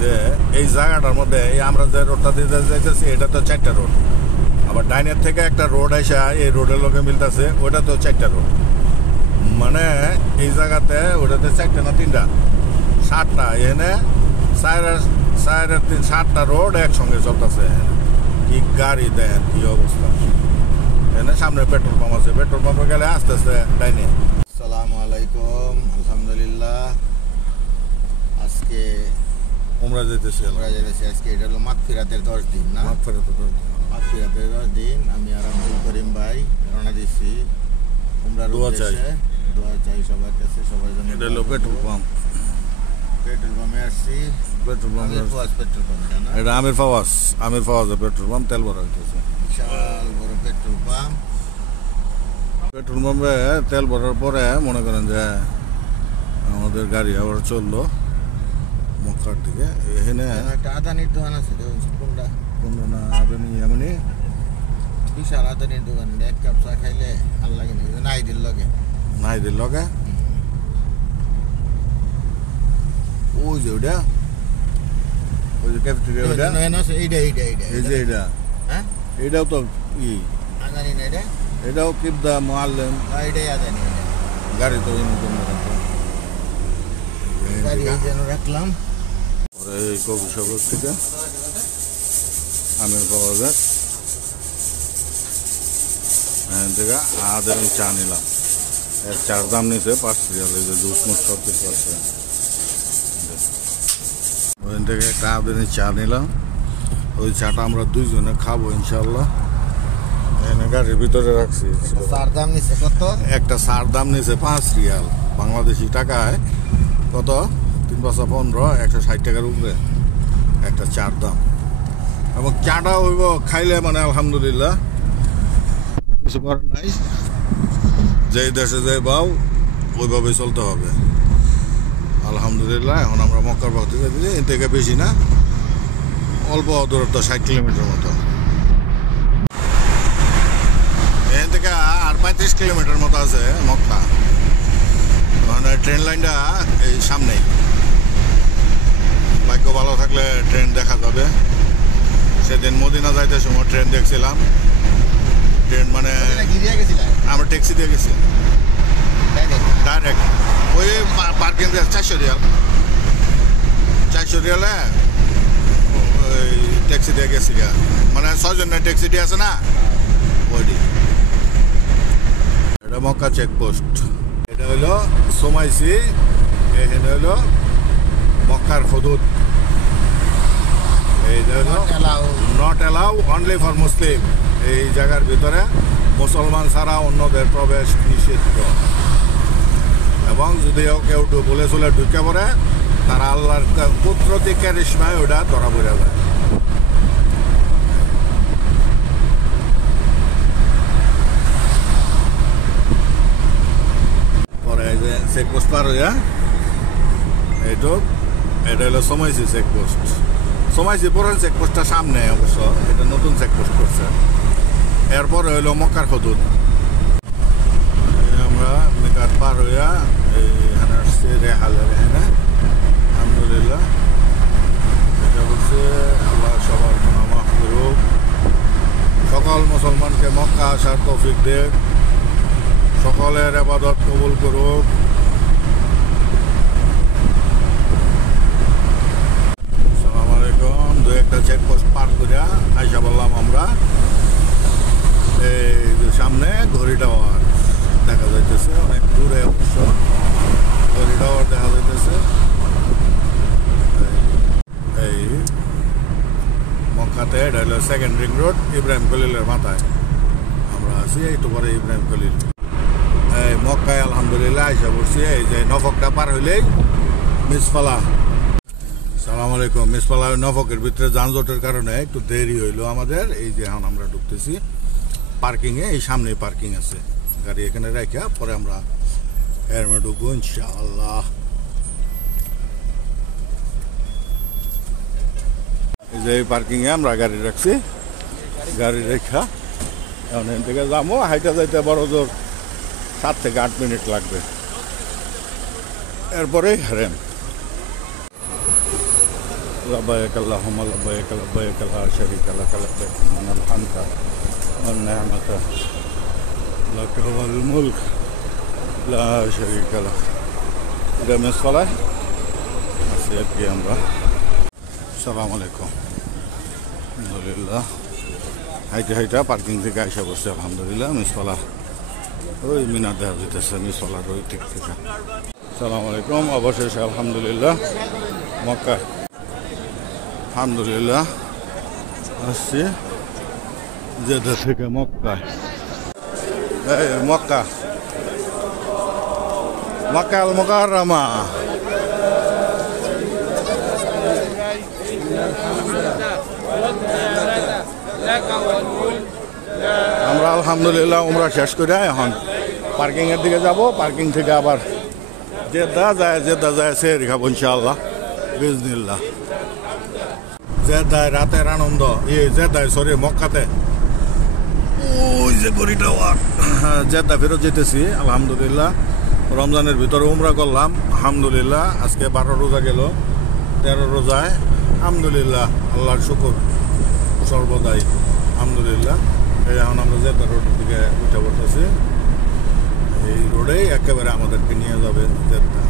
যে এই জায়গাটার মধ্যে এই আমরা যে রোডটা দিয়ে যাইতেছি এটা তো 4টা রোড, আবার ডাইনের থেকে একটা রোড আসা এই রোডের লোকে মিলতেছে, ওটা তো 4টা রোড। মানে এই জায়গাতে ওটাতে 4টা না 3টা 7টা, এখানে 7টা রোড একসঙ্গে চলতেছে। কি গাড়ি দেন, কি অবস্থা। এখানে সামনে পেট্রোল পাম্প আছে, পেট্রোল পাম্পে গেলে আস্তে আস্তে ডাইনে। আসসালামু আলাইকুম, আলহামদুলিল্লাহ। আজকে আমরা যেতেছি আজকে এটা হলো মাগফিরাতের 10 দিন না, মাগফিরাতের 10 দিন। আমি আর আব্দুল করিম ভাই রওনা দিচ্ছি উমরার উদ্দেশ্যে। দোয়া চাই সবার কাছে, সবার জন্য। এটা হলো পেট্রোল পাম্পে আসছি। পেট্রোল পাম্প না, এটা আমির ফাওয়াজের পেট্রোল পাম্প। তেল ভরা হইতেছে, বিশাল বড় পেট্রোল পাম্প। পেট্রোল পাম্পে তেল ভরার পরে মনে করেন যে আমাদের গাড়ি আবার চললো মক্কার দিকে। এখানে একটা আদানির দোকান আছে, কোনটা না আদানি এমনি বিশাল আদানির দোকান। এক কাপ চা খাইলে ভাল লাগে না, নাইদির লগে ওই যে ওটা, ওই যে ক্যাফেটেরিয়া ওটা, এইটা হ্যাঁ, এটাও তো ই আদানি না, এটাও কিবদা মুআল্লিম, এটাই আদানি। গাড়ি তো গাড়ি যেন রাখলাম। এই কফি শপের থেকে আমির ফাওয়াজের এখান থেকে আদানি চা নিলাম। এর চার দাম নিছে 5 রিয়াল। এই যে জুস মুস সব কিছু আছে। ওখান থেকে একটা আদানি চা নিলাম। ওই চাটা আমরা 2 জনে খাবো ইনশাল্লাহ। এখানে গাড়ির ভিতরে রাখছি। চার দাম নিছে কত? একটা চার দাম নিছে 5 রিয়াল, বাংলাদেশি টাকায় কত 3 5 15, 160 টাকার উপরে একটা চার দাম। এবং চাটা হইব খাইলে মানে আলহামদুলিল্লাহ, কিছু করার নাই। যেই দেশে যে বাউ ওইভাবে চলতে হবে আলহামদুলিল্লাহ। এখন আমরা মক্কার পথে যেতেছি, এর থেকে বেশি না, অল্প দূরত্ব 60 কিলোমিটার মতো। এখান থেকে আর 35 কিলোমিটার মতো আছে মক্কা। মানে ট্রেন লাইনটা এই সামনেই, ভাগ্য ভালো থাকলে ট্রেন দেখা যাবে। সেদিন মদিনা যাইতে সময় ট্রেন দেখছিলাম। ট্রেন মানে আমরা ট্যাক্সি দিয়ে গেছি ডাইরেক্ট। ওই পার্কিং 400 রিয়ালে ওই ট্যাক্সি দিয়ে গেছি। মানে 6 জনের ট্যাক্সি দিয়ে আছে না, ওইটি। এটা মক্কা চেকপোস্ট। এটা হলো সোমাইসি, এখানে হলো মক্কার হদুদ। এইটা হলো not allow, only for Muslim. এই জায়গার ভিতরে মুসলমান ছাড়া অন্যদের প্রবেশ নিষিদ্ধ। এবং যদি কেউ বলে চলে ঢুকে পড়ে, তারা আল্লাহর কুদরতি কারিশমায় ওটা ধরা পড়ে যায়। পরে এই যে চেকপোস্ট পার হইয়া এটা হলো সোমাইসি চেকপোস্ট। সোমাইসি পুরান চেকপোস্টটা সামনে, অবশ্য এটা নতুন চেকপোস্ট করছে। এরপরে হইলো মক্কার হদুদ। আমরা মিকাত পার হইয়া এইখানে আসছি রেহালের। এখানে আলহামদুলিল্লাহ, এটা বলছে আল্লাহ সবার গুনাহ মাফ করুক, সকল মুসলমানকে মক্কা আসার তৌফিক দেখ, সকলের ইবাদত কবুল করুক। আসসালামু আলাইকুম। 2-1টা চেকপোস্ট পার করিয়া আইসা বললাম আমরা এই যে সামনে ঘড়ি টাওয়ার দেখা যাইতেছে, অনেক দূরে অবশ্য ঘড়ি টাওয়ার দেখা যাইতেছে। এই মক্কাতে এটা হলো 2nd রিং রোড, ইব্রাহিম খলিলের মাথায় আমরা আছি। একটু পরে ইব্রাহিম খলিল। এই মক্কায় আলহামদুলিল্লাহ আইসা পড়ছি। এই যে নফকটা পার হইলেই মিসফালা। সালাম আলাইকুম। মিসফালা নফকের ভিতরে যানজটের কারণে একটু দেরি হইলো আমাদের। এই যে এখন আমরা ঢুকতেছি পার্কিংয়ে, এই সামনে পার্কিং আছে, গাড়ি এখানে রাখা পরে আমরা এরমে ঢুকবো ইনশাআল্লাহ। এই যে এই পার্কিংয়ে আমরা গাড়ি রাখছি, গাড়ি রেখা এখন এখান থেকে যাবো। হাইটা যাইতে বড় জোর 7 থেকে 8 মিনিট লাগবে, এরপরেই হারেন। لبيك اللهم لبيك لبيك لا شريك لك لبيك إن الحمد والنعمة لك والملك لا شريك لك إذا من الصلاة أسياد আমরা আসসালামু আলাইকুম আলহামদুলিল্লাহ হাইটে হাইটা পার্কিং থেকে আইসা বসছে আলহামদুলিল্লাহ মিসফলা ওই মিনার দেখা যেতেছে মিসফলার ওই দিক থেকে আসসালামু আলাইকুম অবশেষে আলহামদুলিল্লাহ মক্কা আলহামদুলিল্লাহ আসছি জেদ্দা থেকে মক্কায় এই মক্কা মক্কা আল মুকাররমা আমরা আলহামদুলিল্লাহ উমরা শেষ করে এখন পার্কিং এর দিকে যাব পার্কিং থেকে আবার জেদ্দা যায় সেহরি খাবো ইনশাআল্লাহ বিজনিল্লাহ জেদ্দায় রাতের আনন্দ জেদ্দায় সরি মক্কাতে ওই যে গড়িটা জেদ্দা ফেরত যেতেছি আলহামদুলিল্লাহ রমজানের ভিতরে উমরা করলাম আলহামদুলিল্লাহ আজকে 12 রোজা গেল 13 রোজায় আলহামদুলিল্লাহ আল্লাহর শুকর সর্বদাই আলহামদুলিল্লাহ এই এখন আমরা জেদ্দা রোডের দিকে উঠে পড়তেছি এই রোডেই একেবারে আমাদেরকে নিয়ে যাবে জেদ্দা